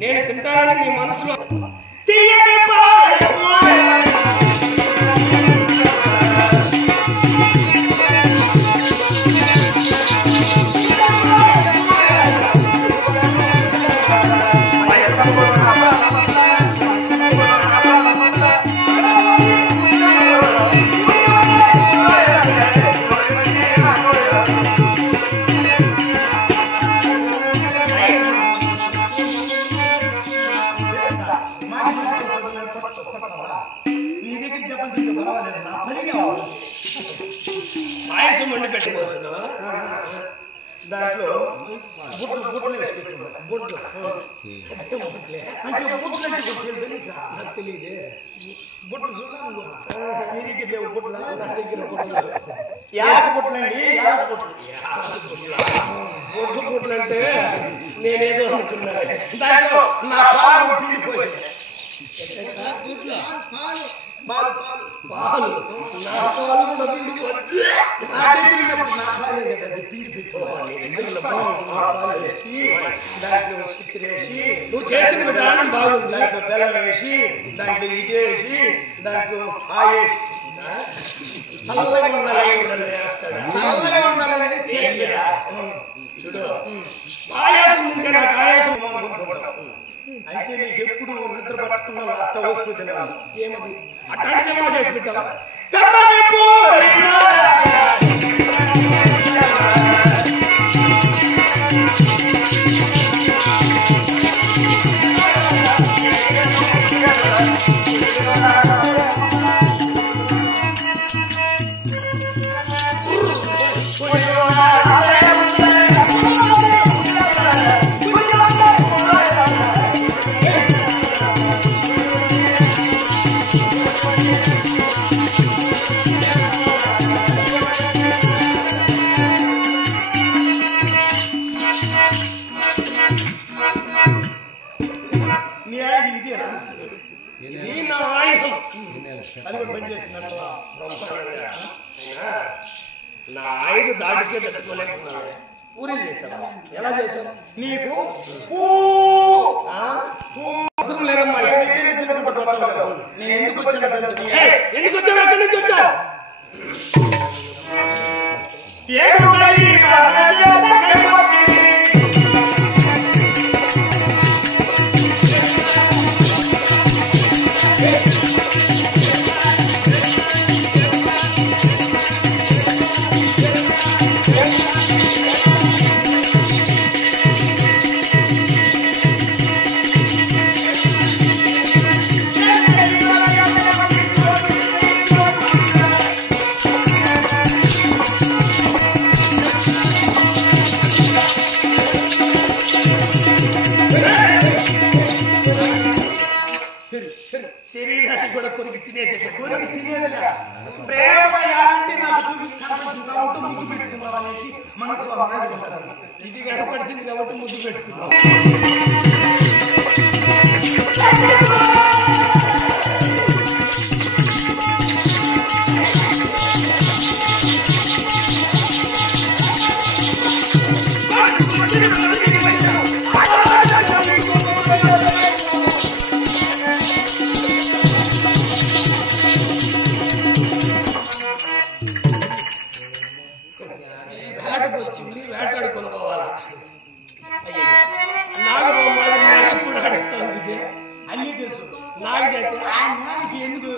నేను తింటానని నీ మనసులో పాయసం వండి పెట్టబోతున్నావా? దాంట్లో బుట్టలు వేసి పెట్టుకున్నా. బుట్టలు అంటే బుట్టలు నాకు తెలియదే. బుట్టలు చూడాలి నీ దగ్గర లేవు బుట్టలు, నా దగ్గర బుట్టలు. యాలకు బుట్టలండి, యాలకు బుట్టలు అంటే నేనేదో అనుకున్నాను. దాంట్లో నా పాలు పిండిపోయి పాలు పాలు నా పాలు కూడా పిండిపోయి నా దగ్గర ఉన్నప్పుడు నా పాలే కదా పిండి పెట్టుకోవాలి. పాలు వేసి దాంట్లో చిత్ర వేసి నువ్వు చేసిన విధానం బాగుంది. దాంట్లో బెల్లం వేసి దాంట్లో ఇది వేసి దాంట్లో ఆ వేసి చల్లగా ఉండాలని చూడు, ఆయాసం ఉంటే నాకు ఆయాసం. అయితే నీకు ఎప్పుడు నిద్ర పట్టుకున్నావు అట్ట వస్తుంది. ఏమది అట్లాంటిది ఏమైనా చేసి పెట్టావా? నా ఐదు దాటికే తట్టుకోలేకున్నాను. పూరీలు చేశాను. ఎలా చేశాను? నీకు అవసరం లేదమ్మా. నేను ఎందుకు వచ్చాను? ఎందుకు వచ్చావు? ఎక్కడి నుంచి వచ్చావు? శరీరానికి కూడా కొరికి తినేసే ఇది కనపడిసింది కాబట్టి ముద్దు పెట్టుకున్నాం. వేటకు వచ్చింది వేటాడుకొని పోవాలా నాగబాబు మాదిరి నాకు కూడా ఆడిస్తూ ఉంటుంది అన్నీ తెలుసు నాగ చేతి ఆ నాన్నకి ఎందుకు